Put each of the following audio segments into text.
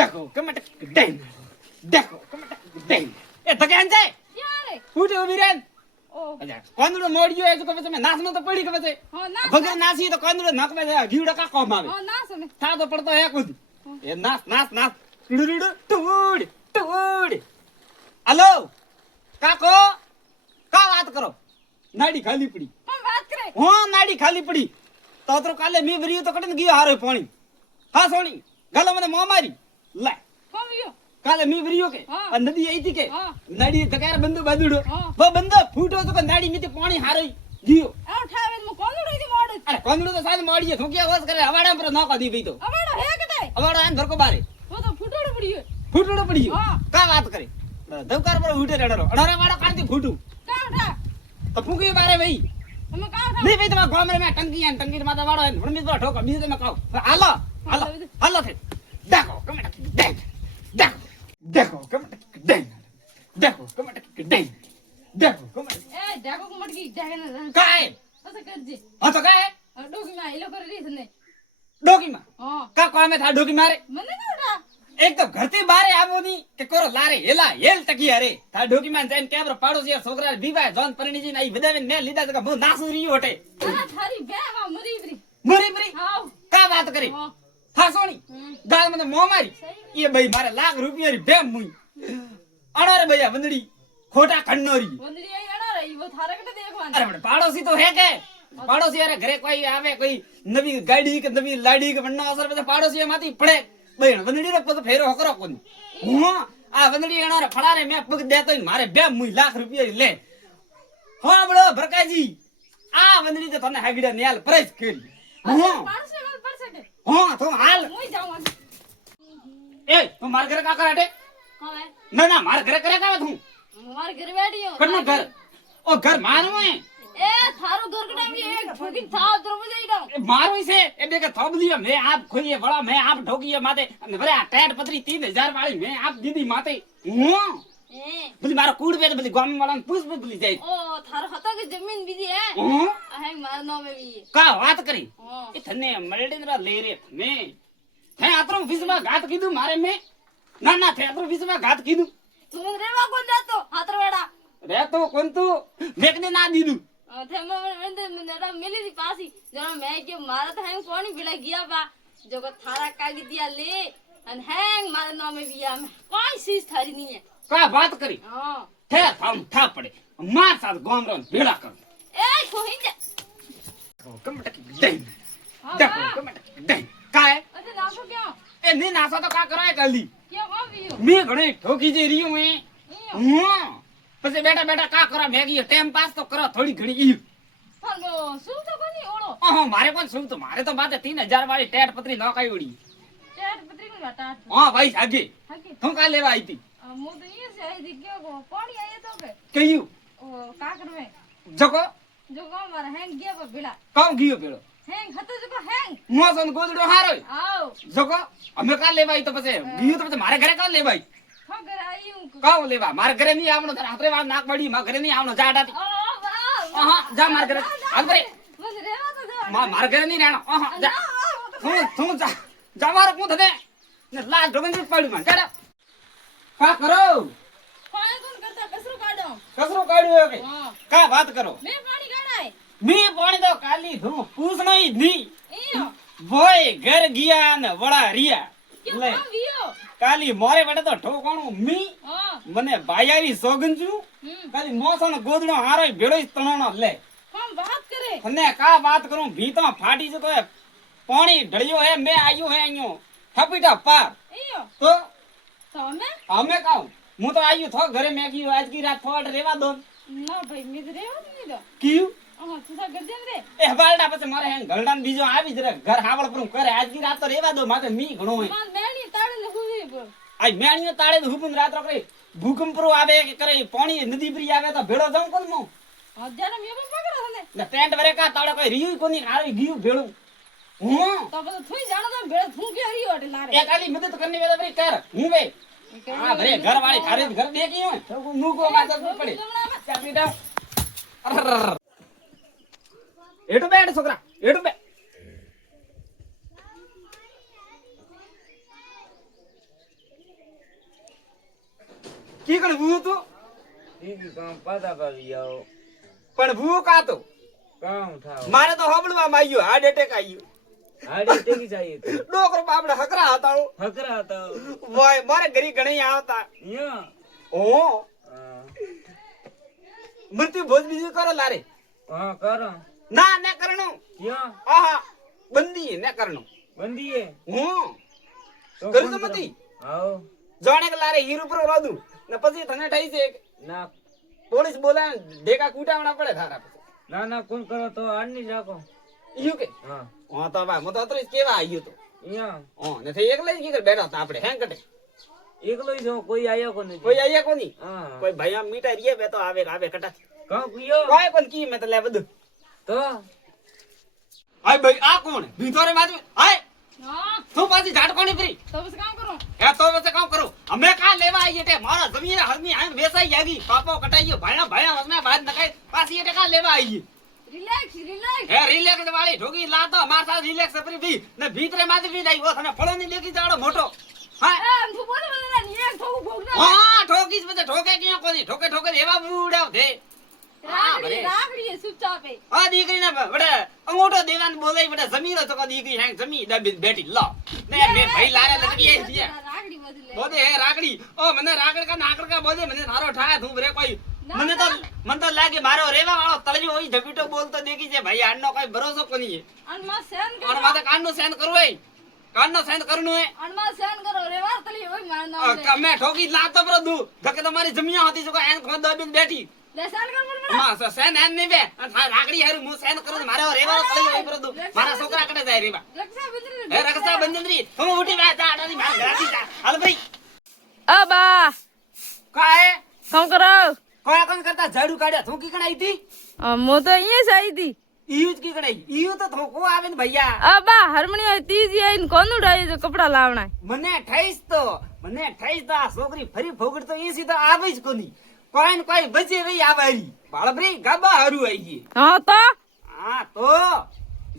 ડકો કમટ ડેન ડકો કમટ ડેન એ ધકેન જાય યારે ફૂટે ઉભી રહે ઓ અજા કોંદડો મોડ્યો એ તો કબે તમે નાસનો તો પડી કબે હા ના વગર નાસી તો કોંદડો નકબે જીવડા કાકો આવે હા ના સમે થા તો પડતો હે કુદ એ નાસ નાસ નાસ ટુડુડુ ટુડ ટુડ હાલો કાકો કા વાત કરો નાડી ખાલી પડી પણ વાત કરે હો નાડી ખાલી પડી તો કાલે મી ભર્યું તો કટન ગયો હારો પાણી હા સોણી ગાલો મને મો મારી લે કોમ્યો કાલે મી ભર્યું કે હા. આ નદી આઈ હતી કે હા. નાડી ધકાર બંદો બાદુડો હા. વો બંદો ફૂટો તો કે નાડી મીથી પાણી હારો ગયો આ ઠાવે મો કોંદડો દી મોડ અરે કોંદડો તો સાજ મોડીએ થોકિયા હોસ કરે હવાડા પર નોકો દી ભઈ તો અવાડો હે કટે હવાડા આન ધરકો બારે ઓ તો ફૂટોડો પડ્યો ફૂટડો પડી ગયો હા. કા વાત કરે ધવકાર પર ઉઠે રડરો અડારા વાળો કાઢી ફૂટું કા ઠા તો ફૂકી બારે ભાઈ તમે કા ઠા નહીં ભાઈ તમારા ગામરે મે ટંકી માથા વાળો હે ભણમી તો ઠોકો બીજું તમે કહો હાલો હાલો હાલો થે ડકો કમટ ડેન ડકો ડકો કમટ ડેન ડકો કમટ ડેન ડકો કમટ એ જાગો કુમટકી જાગે ના કાય અસ કરજે હા તો કાય ડોગી માં એલો કરી રીસ ને ડોકીમાં હા કા કોમે થા ડોકી મારે મને કા ઠા એક તો ઘરથી બારે આવોની કે કોરો લારે હેલા હેલ ટકી અરે થા ડોકીમાં જઈને કેબરો પાડોશી છોકરા દીવાય જોન પરણીજી ને ઈ બધાને ને લીધા તો હું નાસુ રહ્યો હટે આ થારી બે માં મરી બરી મરી મરી આવ કા વાત કરી હા હા સોણી ગાળ મને મો મારી એ ભાઈ મારે લાખ રૂપિયાની ભેમ મુઈ અણારે ભૈયા વંદડી ખોટા ખંડોરી વંદરી આઈ અડા રહી વો થારે કટે દેખવાન અરે પણ પાડોશી તો હે કે પાડોશી અરે ઘરે કોઈ આવે કોઈ નવી ગાડી કે નવી લાડી કે વણનો અસર પછી પાડોશી માંથી પડે બહેણ વંદડી રો પગ ફેરો હકરો કોની હું આ વંદડી અણારે ફળારે મે પગ દેતો મારે ભેમ મુઈ લાખ રૂપિયા લે હા બળો ભરકાજી આ વંદડી તો તને હાગીડા નેલ પ્રાઇસ કરી હું પાડસે વાત પડશે કે હા તો હાલ મુઈ જાઉં એ તું માર ઘરે કાકા હટે હવે ના ના માર ઘરે કરે કાવે તું માર ઘર બેઠી કનું ઘર ઓ ઘર મારું હે એ થારો ઘર કટા મી એક ઠોકી થાવ તો મજે ઈડો એ મારું છે એ બે કે થોબલી મે આપ ખોઈએ વળા મે આપ ઢોકીએ માથે અને ભલે આ ટેટ પત્રી 3000 વાળી મે આપ દીધી માથે હું એ બધી મારો કુડ બે બધી ગામ વાળાને પૂછ બદલી જાય ઓ થારો હતો કે જમીન બીજી હે હું આ હે માર નો મે બી કા વાત કરી હા એ થને મરડેન્દ્ર લે રે મે થે આતરો વિસમાં ઘાત કીધું મારે મે ના ના થે આતરો વિસમાં ઘાત કીધું તું રેવા કોણ જાતો હાતરવાડા રે તો કોણ તું મેકને ના દીધું થે મને રા મિલી દી પાસી જરા મે કે મારા તો હેંગ કોણી ભીડા ગયા બા જો કો થારા કાગી દિયા લે અને હેંગ મારા નો મે બી આમ કોઈ ચીજ થારી નહીં હે કા વાત કરી હા થે થામ થા પડે માર સાથ ગામ રો ભેળા કર એ ખોહી જા કમટકી દઈ હા ડકો બા કમટકી દઈ કાય અતે નાસો ક્યાં એ ની નાસા તો કા કરાય કાલી ક્યાં આવ્યો મે ઘણી ઠોકી જે રહ્યો મે ઈયો હું પછી બેટા બેટા કા કરા મેગી ટાઈમ પાસ તો કરો થોડી ઘણી ઈ પણ શું તો બની ઓળો ઓહો મારે પણ શું તો મારે તો માથે 3000 વાળી ટેટ પત્રી નોકાઈ ઉડી ચેટ પત્રી કો વાટા હા ભાઈ સાજી હાકી તું કા લેવા આવી હતી મો તો ઈ છે દી ગયો ગો કોણી આયે તો કે કયું ઓ કા કરવે જકો જો ગો માર હેંગ ગયા પર ભીડા કામ ગયો પેલો હેંગ હતો જો કો હેંગ મોસન ગોદડો હારો આવ જકો અમે કા લેવા આવી તો પછી ગયો તો પછી મારે ઘરે કા લેવા આવી ઠોકર આયું કામ લેવા મારે ઘરે નહીં આવવાનો તારે હાથરે વાર નાક પડી મારે ઘરે નહીં આવવાનો જાડાથી ઓ વાવ હા જા મારે ઘરે હાલ પરે મને રેવા તો જો મારે ઘરે નહીં રહેવાનો હા જા તું જા જા મારે કોણ થને ને લાજ ઢોગન પાડ્યું માં જાડા કા કરો પાણી કોણ કરતા કસરો કાઢો કસરો કાઢ્યો કે હા કા વાત કરો મે પાણી કાઢાય મી પાણી તો કાલી ધૂ પૂછ નહીં ની ઈયો ભોય ઘર ગયા ને વડા રિયા કે લે કામ વિયો કાલી મોરે વડે તો ઠોકાણું મી હા મને ભાઈ આવી સોગન છું કાલી મોસણ ગોદડો હારો ભેળો તણાણો લે કોમ વાત કરે અને કા વાત કરું ભી તો ફાટી જતો હે પાણી ઢળ્યો હે મે આયો હે અહીંયો થપીટા પાર ઈયો તો તમે અમે કાઉ હું તો આયો થો ઘરે મેગી આજ કી રાત થોડ રેવા દો ના ભાઈ મે તો રેવા નહીં દો કીયું તું સા ગરજન રે એ બાલડા પછી મારે હે ગલડાન બીજો આવી જરે ઘર હાવળ પર કરે આજ કી રાત તો રેવા દો માથે મી ઘણો હે માર મેણી તાળે ને હુઈ ગયો આ મેણીઓ તાળે હુપન રાત રો કરે ભૂકંપ રો આવે કે કરે પાણી નદી પરી આવે તો ભેળો જાઉં કોલ મો હજાર મે પણ પકડો ને ને ટેન્ટ વરે કા તાળે કોઈ રીયું કોની આવી ગયું ભેળું હું તો બધું થોઈ જાણો તો ભેળ થૂં કે હરી ઓટે લારે એ કાલી મદદ કરની વેલા ભરી કર હું બે હા ભરે ઘર વાળી ખારે ઘર દેખી હોય તો મૂકો માતા પડે ચાલ બેટા અરર એટો બેડ છોકરા એટો બે કી કણ ભૂ તું ઈ કામ પાતા પાવી આવો પણ ભૂ કાતો કામ થાવ મારે તો હોબળવામાં આવ્યું હાર્ટ એટેક આવ્યું આડી ટેકી જાય તો ડોકરો બાપડા હકરા હતા હકરા હતા વાય મારે ઘરી ઘણી આવતા યા ઓ મૃત્યુ ભોજ બીજું કરો લારે હા કરો ના ને કરણું યા આહા બંદી ને કરણું બંધીએ હું તો કરું કોણ તો મતી આવો જાણે કે લારે હીર ઉપર રાદું ને પછી તને ઠાઈ છે ના પોલીસ બોલાય ઢેકા કૂટાવણા પડે થારા પછી ના ના કોણ કરો તો આડની જ રાખો ઈયું કે હા હા તો બા મો તો અત્યારે કેવા આવ્યું તો યા ઓ ને તે એકલા જ કે બેઠા હતા આપણે હેંગ કટે એકલો જ હું, કોઈ આયો કોને કોઈ આયા કોની હા કોઈ ભાઈ આમ મીઠા રીએ બે તો આવે કટા કાં કુયો કોઈ પણ કી મે તો લે બધું તો હાય ભાઈ આ કોણ ભીતરે બાજુ હાય હા તું પાછી ઝાડ કોની ફરી તો બસ કામ કરો એ તો વસે કામ કરો અમે કા લેવા આઈએ તે મારા જમીન હરમી આમ વેસાઈ જાગી પાપો કટાઈ ગયો ભાયા ભાયા વસમે બાદ નખાય પાછી એ કા લેવા આઈએ રિલેક્સ રિલેક્સ હે રિલેક્સ વાળી ઠોકી લાતો માર સાથે રિલેક્સ ફરી ભી ને ભીતરે માથી ભી જાય ઓ તને ફળો ની લેકી જાડો મોટો હા એમ તું બોલે મને ને એક થોડું ભોગ ના હા ઠોકી પછી ઠોકે ક્યાં કોની ઠોકે ઠોકે એવા બુડાવ દે રાખડી રાખડી ચૂપચાપ એ આ દીકરીને વડે અંગૂઠો દેવાન બોલાઈ વડે જમીરો તો દીકરી હેંગ જમી દબી બેઠી લો ને મે ભાઈ લારે લટકી આઈ છે રાખડી બદલે બોદે હે રાખડી ઓ મને રાખડ કા નાકડ કા બોદે મને થારો ઠાય તું રે કોઈ મને તો લાગે મારો રેવા વાળો તળજો હોય ઝપીટો બોલતો દેખી છે ભાઈ આનો કોઈ ભરોસો કોની છે અનમાં સેન ઓર કરો માથે કાનનો સેન કરવો હે કાનનો સેન કરનું હે અનમાં સેન કરો રે વાર તલી હોય માર નામ લે કમે ઠોકી લાતો પર દુ ધકે તમારી જમીયા હતી જો એન ખોદ દબીને બેઠી લે સેન કર મને માં સેન એન નહીં બે રાખડી હારું હું સેન કરું મારો રેવાનો તળજો હોય પર દુ મારા છોકરા કટે જાય રેવા રક્ષા બંધન હે રક્ષા બંધનરી હું ઉઠી વા જા આડાની માર ઘરાતી જા હાલ ભાઈ અ બા કાય કામ કરો કોયા કોણ કરતા ઝાડુ કાઢ્યા તું કી કણાઈ હતી મો તો અહીંયા જ આવી હતી ઈયુ જ કી કણાઈ ઈયુ તો થોકો આવે ને ભૈયા અ બા હરમણી તીજી આઈને કોનું ડાય જો કપડા લાવણા મને ઠાઈસ તો આ છોકરી ફરી ફોગડ તો એસી તો આવે જ કોની કોઈ ને કોઈ બચે વઈ આવારી બાળભરી ગાબા હારું આઈ ગઈ હા તો હા તો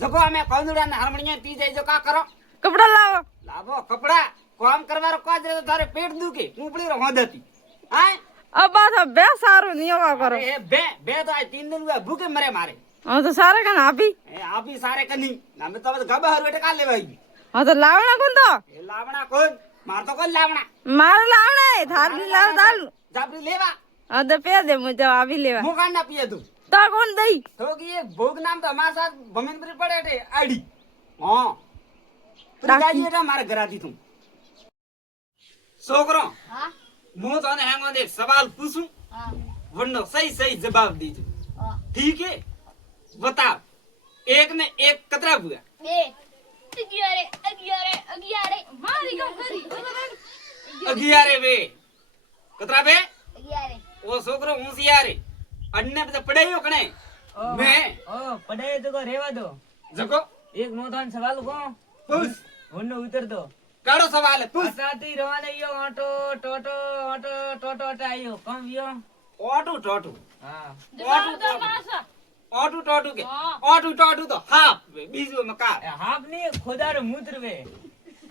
જગો અમે કોંદડા ને હરમણીયા પી જાય જો કા કરો કપડા લાવો લાવો કપડા કામ કરવાનો કોજ રે તો તારે પેટ દુખે કુંપડી રો હોદતી હા અ બા તો બે સારું નિયવા કરો એ બે તો આ 3 દિન હુઆ ભૂખે મરે મારે હા તો સારા કન આપી એ આપી સારે કની અમે તો બસ ગાબા હારું એટલે કા લેવા આવી હા તો લાવણા કોણ તો એ લાવણા કોણ માર તો કોણ લાવણા મારે લાવણા થારની લાવ દાલ જાપડી લેવા હા તો પે દે મુજબ આવી લેવા હું કાન ના પીએ તું તો કોણ દઈ તો કે એ ભોગ નામ તો અમાર સાથ ભમેન્દ્રી પડે એટલે આડી હા પ્રિકાજી એટલે મારે ઘરાતી તું છોકરો હા હું તને હેંગો એક સવાલ પૂછું હા વણનો સही જવાબ દીજો હા ठीक है बताओ एक ने एक कतरा हुआ બે અગિયારે મારી કામ કરી 11 वे कतरा बे અગિયારે वो छोकरो होशियार अन्ने पे पढ़ायो कने मैं ઓ પડાય તો કો રેવા દો जको એક મોટાન સવાલ કો पूछ હોનો ઉતર દો काड़ो सवाल है पूछ સાથી રવાને યો ઓટો ટોટો ઓટો ટોટો આયો કમ યો ओटू टोटू હા ओटू टोटू के हाँ। ओटू टोटू तो हाफ बीजो में का હાફ ને ખોદાર મૂત્ર વે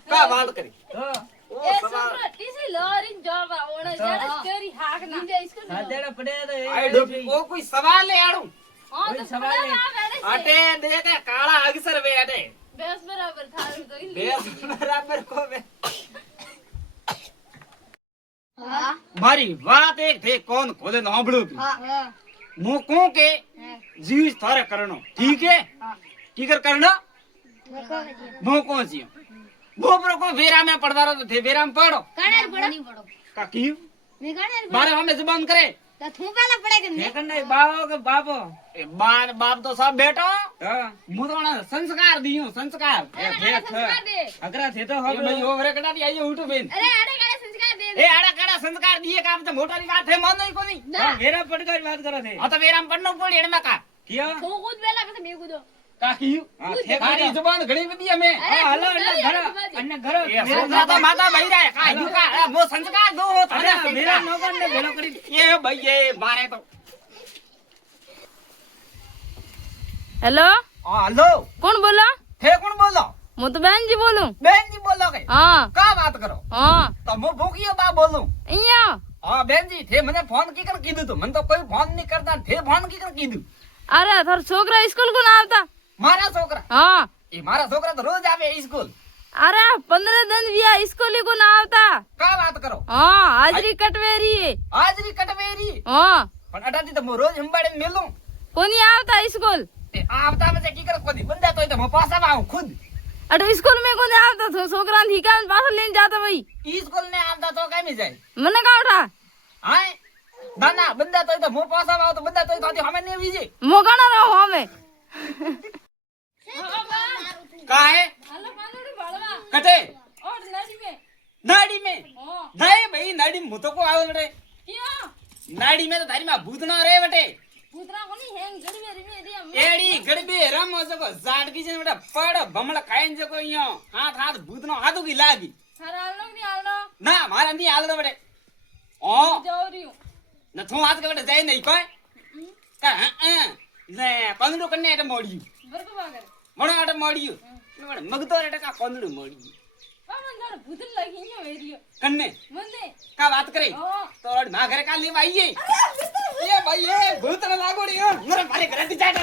का बात करी તો ओ એ सवाल છોકરો ટીસી લોરીન જોબ ઓણે જરા કરી હાક ના સાદેડા પડે તો आई डोपी ओ कोई सवाल है आड़ू હા કોઈ તો સવાલ સવાલ નહીં. अटे देखे काला अक्षर वे अटे બેસ બરાબર થારું તો ઈ बेस बराबर को बे હા मारी बात एक थे कौन खोदे नाबड़ू की હા मु को के जीव थारे करनो ठीक है की करनो मु को जी वो पर को वेरा में पढ़वारो तो थे वेरा में पढ़ो કાણેર પડો का की મે કાણેર बारे हमें जुबान करे તો તું પેલા પડે કે ઠેકન નહીં બાવો કે બાપો ए बार बाप तो सब बेटो હા मु तो ना संस्कार दियो संस्कार એ ઠેક અગરા થે તો ये હવે भाई ओवरे कटा दी आइए उठो बेन અરે આડે કાળે સંસ્કાર દે ए आड़ा कड़ा संस्कार दिए काम तो मोटा री बात है मानो ही कोनी હા, વેરા પડકાર વાત કરો થે आ तो वेरा में पढ़नो पड़ी एने में का કિયો તું કૂદ પેલા પછી મે કૂદો का की હા ઠેક थारी जुबान घणी बदी हमें હા હલો અन्न ઘર ये सोचा तो माता भाई रहा है का यू का वो संस्कार दो हो थारे અરે વેરા નોકર ને ભેલો કરી ये भाई ये मारे तो હેલો हेलो કોણ બોલો थे कौन बोलो હું તો બેનજી બોલું बहन जी बोलो के હા का बात करो હા तो मु भूखियो बा बोलूं અહીંયા હા બેનજી તે મને ફોન કી કર કીધું તું મને તો કોઈ ફોન નહીં કરતા તે ફોન કી કર કીધું અરે થોર છોકરા સ્કૂલ કોણ આવતા મારા છોકરા હા એ મારા છોકરા તો રોજ આવે સ્કૂલ અરે 15 दिन વિયા સ્કૂલ કોણ આવતા કા વાત કરો હા હાજરી કટવેરી હાજરી કટવેરી હા પણ અટાથી તો હું રોજ હંબાડીને મેલું કોની આવતા સ્કૂલ એ આવતા પછી કી કર કોની બંધા તોય તો હું પાછા આવું ખુદ અરે સ્કૂલ में કોને આવતા તો છોકરા થી કામ પાછા લઈને જાતા ભાઈ ઈ સ્કૂલ ને આવતા તો કામી જાય મને કાવઠા હાય ના ના બંધા તોય તો હું પાછા આવું તો બંધા તોય તો અમે ને વીજે મોગાણા રહો અમે કા હે હાલો પાંદડી ભાળવા કટે ઓર નડી મે નાડી में ઓ नहीं भाई नाड़ी में तो को आवे बटे કિયા नाड़ी में तो थारी में भूत ना रे बटे પુત્રા કોની હેંગ જડી મે રીમે રિયા एड़ी गड़बे रम जको जाडकी से बटे पड़ बमला खाइन जको यो हाथ हाथ भूत नो हाथू की लागी થારા હાલો ની હાલો ना मारा नहीं आलो बटे ओ જવરીયું न थू हाथ के बटे जाय नहीं कोई का ले पंदडो कन्ने एट मोड़ियो બરકો બાગર मणो एट मोड़ियो बटे मगतो रे का पंदडो मोड़ियो પામન જાર ભૂત લાગી ન્યો વેરિયો कन्ने મને का बात करे ઓ तो मा घर का ले आइए ये भाई ये भूत ना लागोड़ी हो मेरे मारे घर दी जाट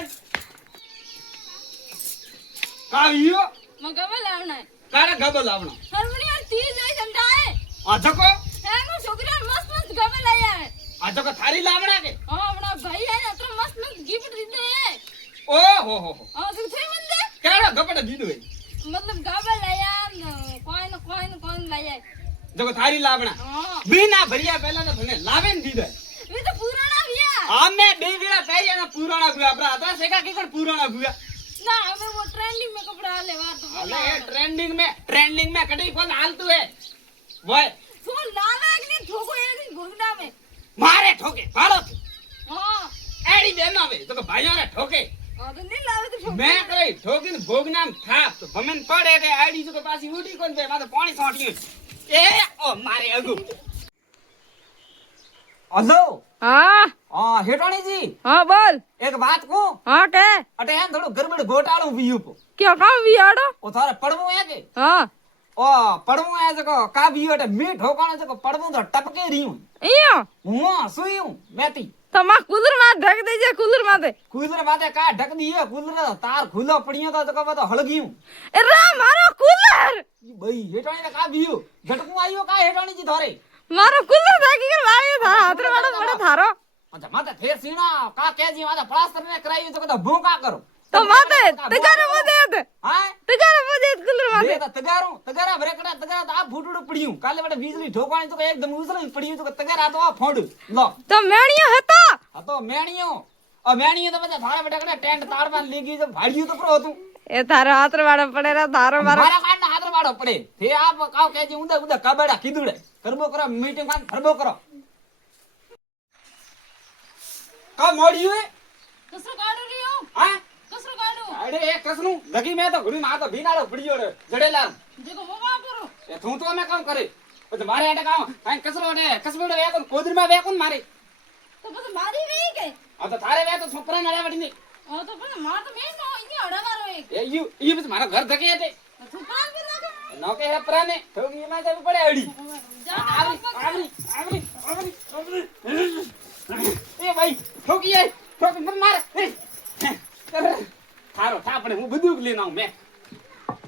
कावियो મગમે લાવના काड़ा गबो लावनो હરમણી આ તી જોઈ સમજાય आ जको હેંગ છોકરા મસ્ત મસ્ત ગમે લઈ આવે आ जको थारी लावना के ઓ આપણા ભાઈ હે ને તો મસ્ત મસ્ત ગિફ્ટ દીધે હે ओ हो ઓ તો થઈ મંદે काड़ा गपड़ दीदो है મતલબ ગાબે લઈ આ કોઈન લઈ આ जको थारी लावना હા बिना भरिया पहला तो थने लावे न दीदो વી તો પુરાણા વિયા हम मैं बे वेला पहले ना पुराना बुआ अपना आता सेका की कोन पुराना बुआ ના અમે वो ट्रेंडिंग में कपड़ा ले वार तो अले ट्रेंडिंग में कड़ी कोन हालतू है वो तो लाला कि नहीं ठोको एक दिन घुगना में मारे ठोके भाड़ो हां एड़ी बेनो आवे तो भाइयों ने ठोके और तो नहीं लावे तो ठोको मैं करे ठोकी ने भोगनाम थाप तो भमन पड़े रे आईडी जो के पासी उठी कोन पे माथे पानी सोटियो ए ओ मारे अगु हेलो हां हां हेटाणी जी हां बोल एक बात को हां के अटे है थोड़ो गड़बड़ घोटाळो बियो को क्या काम वियाड़ो ओ थारे पड़वो है के हां ओ पड़वो है जको का बियो अटे मी ठोकाणो जको पड़वो तो टपके रही इयो हूं सुईऊ मेती तो मा कूलर में ढक दे जे कूलर माथे कूलर माथे का ढक दियो कूलर तार खुलो पड़ियो तो जको तो हलगियो ए रा मारो कूलर भाई हेटाणी ने का बियो झटकू आयो का हेटाणी जी थारे मारो कूलर ढाकी के लाए था हाथ में बड़ा थारो अच्छा माथे फेर सीना का के जी माथे प्लास्टर ने कराई तो भू का करो तो माथे तगारे वो दे हां तगारे वो दे कूलर माथे दे तगारा भरेकड़ा तगारा तो आ फूटड़ो पड़ियो काले बड़े बिजली ठोकाणी तो एकदम उसरी पड़ियो तो तगारा तो आ फोड़ लो तो मेणियो हता आ तो मेणियो और मेणियो तो बजा थारे बड़े टेंट तार में लेगी तो भाड़ियो तो pro तू ए थारो हाथ वाड़ा पड़ेरा थारो मारो मारा काट ना हाथ वाड़ो पड़े थे आप काव के जी उंदे उंदे कबड़ा कीदुड़े करबो करो मीटिंग कान करबो करो का मोड़ियो है कसरो काढू रियो हां कसरो काढू अरे एक कसनु लगी मैं तो घुड़ी मार तो भीनाड़ो पड़ियो रे जड़ेला देखो मोगा करो ए तू तो मैं काम करे तो मारे अटे काम काई कसरो ने कसबेड़ो वे कोन कोदरी में वे कोन मारे तो बस मारी वे के आ तो थारे वे तो छोकरा नड़े वडी ने ओ तो पण मार तो मैं नो इने अड़ा मारो एक ए यू बस मारा घर धके हटे तू पान पे लगे नो के है प्राने तो ये में जब पड़े अड़ी जा आवरी ए भाई ठोकी है ठोक मत मार ए थारो था पड़े हूं बंदूक लेना हूं मैं